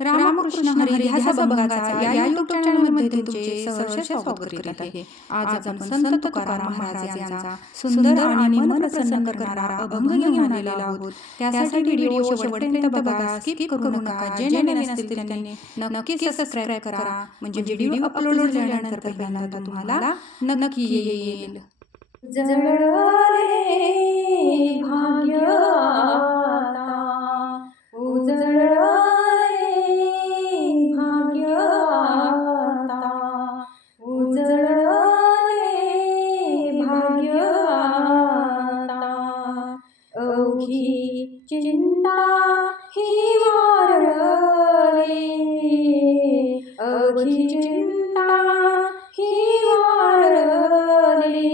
रामकृष्ण हरी ध्यास अभंगाचा या यूट्यूब चॅनलमध्ये तुमचे सहर्ष स्वागत करीत आहे। आज आपण संत तुकाराम महाराज यांचा सुंदर आणि मन प्रसन्न करणारा अभंग घेऊन आलेलो आहोत। त्यासाठी व्हिडिओ शेवटपर्यंत बघा, स्किप करू नका। जे नवीन असतील त्यांनी नक्की सबस्क्राइब करा, म्हणजे व्हिडिओ अपलोड झाल्यानंतर पहिल्यांदा तुम्हाला नक्की येईल। उजळले भाग्य आता, उजळले भाग्य आता, उजळले भाग्य आता। अवघी चिंता ही वारली, अवघी चिंता ही वारली,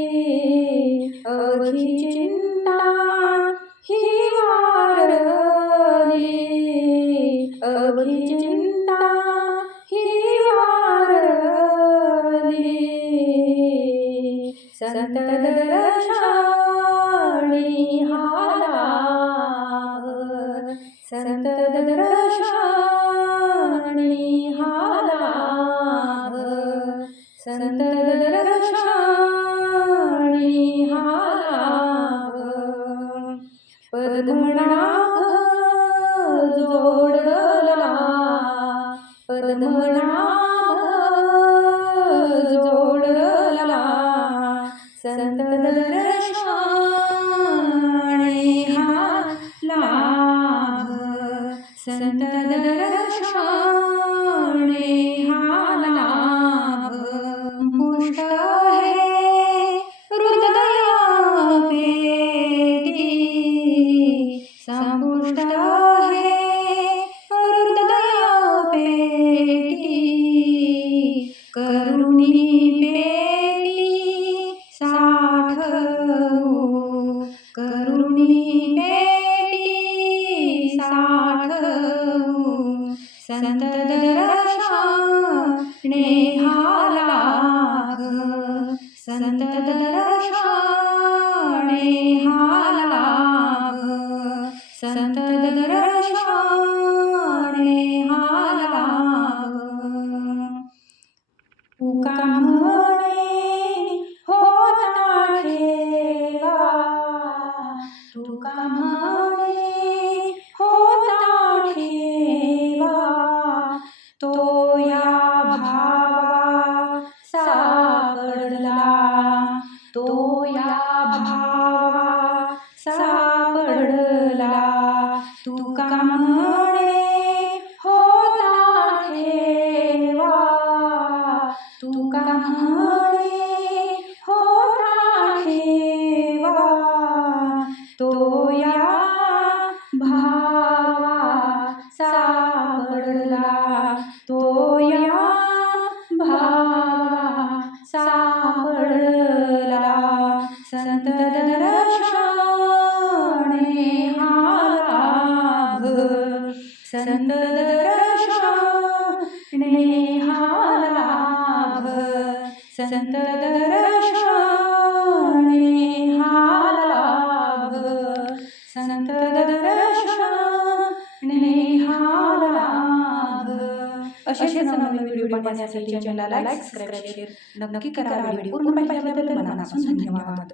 अवघी चिंता ही वारली, अवघी चिंता ही वारली। संत दर्शनी हा लाभ, संत दर्शनी हा लाभ, संत दर्शनी हा लाभ। पद्मनाभ जोडला, पद्मनाभ जोडला, संत दर्शनी हा लाभ, संत दर्शनी हा लाभ। पुष्ट है हृदय पेटी, संपुष्ट है हृदय पेटी, करुणी पेटी साठवू, करुणी पेटी साठवू, संत दर्शनी हा लाभ, संत दर्शनी हा लाभ, संत दर्शनी हा लाभ। तुका म्हणे होता ठेवा, तुका म्हणे होता ठेवा, तो या भावा सापडला, तो या भावा सापडला। तुका म्हणे होता ठेवा, तुका म्हणे होता ठेवा, तो या भावा सापडला, तो या भावा सापडला। संत दर्शनी हा लाभ, संत दर्शनी हा लाभ, संत दर्शनी हा लाभ, संत दर्शनी हा लाभ। असेच नवीन व्हिडिओ पाहण्यासाठी चॅनलला लाईक, सबस्क्राइब, शेअर नक्की करा। व्हिडिओ पूर्ण पाहिल्याबद्दल मनापासून धन्यवाद।